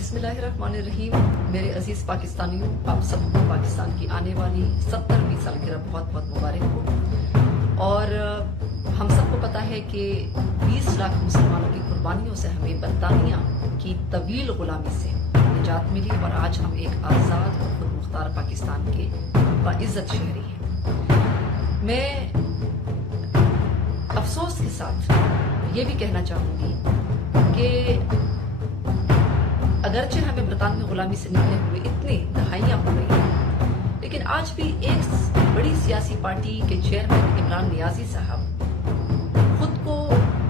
बिस्मिल्लाहिर्रहमानिर्रहीम। मेरे अजीज पाकिस्तानियों, आप सबको पाकिस्तान की आने वाली 70वीं सालगिरह बहुत बहुत मुबारक हो। और हम सबको पता है कि 20 लाख मुसलमानों की कुर्बानियों से हमें बरतानिया की तवील गुलामी से निजात मिली और आज हम एक आज़ाद और खुद मुख्तार पाकिस्तान के बाइज़्ज़त शहरी हैं। मैं अफसोस के साथ ये भी कहना चाहूँगी कि अगरचे हमें बरतानवी गुलामी से निकले हुए इतने दहाइयाँ हो गई हैं, लेकिन आज भी एक बड़ी सियासी पार्टी के चेयरमैन इमरान नियाजी साहब खुद को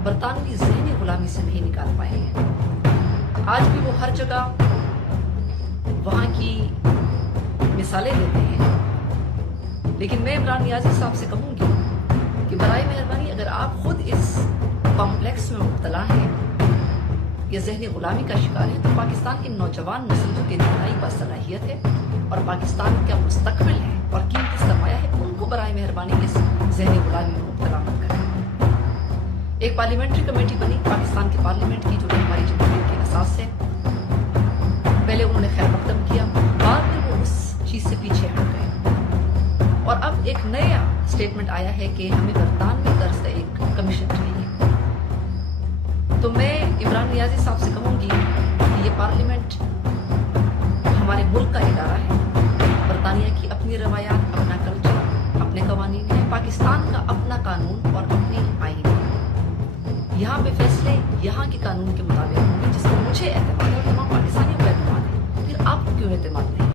बरतानवी ज़हनी गुलामी से नहीं निकाल पाए हैं। आज भी वो हर जगह वहाँ की मिसालें देते हैं, लेकिन मैं इमरान नियाजी साहब से कहूँगी कि बराए मेहरबानी अगर आप खुद इस कॉम्प्लेक्स में मुब्तला हैं या ज़हनी गुलामी का शिकार है, तो पाकिस्तान की नौजवान नस्लों के दिखाई बासलाहियत है और पाकिस्तान का मुस्तकबिल है और कीमती सरमाया है, उनको बराए मेहरबानी इस ज़हनी गुलामी में मुब्तला मत करें। एक पार्लियामेंट्री कमेटी बनी पाकिस्तान के पार्लियामेंट की, जो कि हमारी जमहूरियत की असास है। पहले उन्होंने खैर मकदम किया, बाद में वो उस चीज़ से पीछे हट गए और अब एक नया स्टेटमेंट आया है कि हमें बरतानवी तर्ज का एक कमीशन चाहिए। तो मैं इमरान नियाजी साहब से कहूँगी कि ये पार्लियामेंट हमारे मुल्क का इदारा है। बरतानिया की अपनी रवायात, अपना कल्चर, अपने कवानीन है। पाकिस्तान का अपना कानून और अपनी आईन है। यहाँ पे फैसले यहाँ के कानून के मुताबिक होंगे, जिसमें मुझे एतमाद है और तमाम पाकिस्तानियों को एतमाद है। फिर आपको क्यों एतमाद नहीं?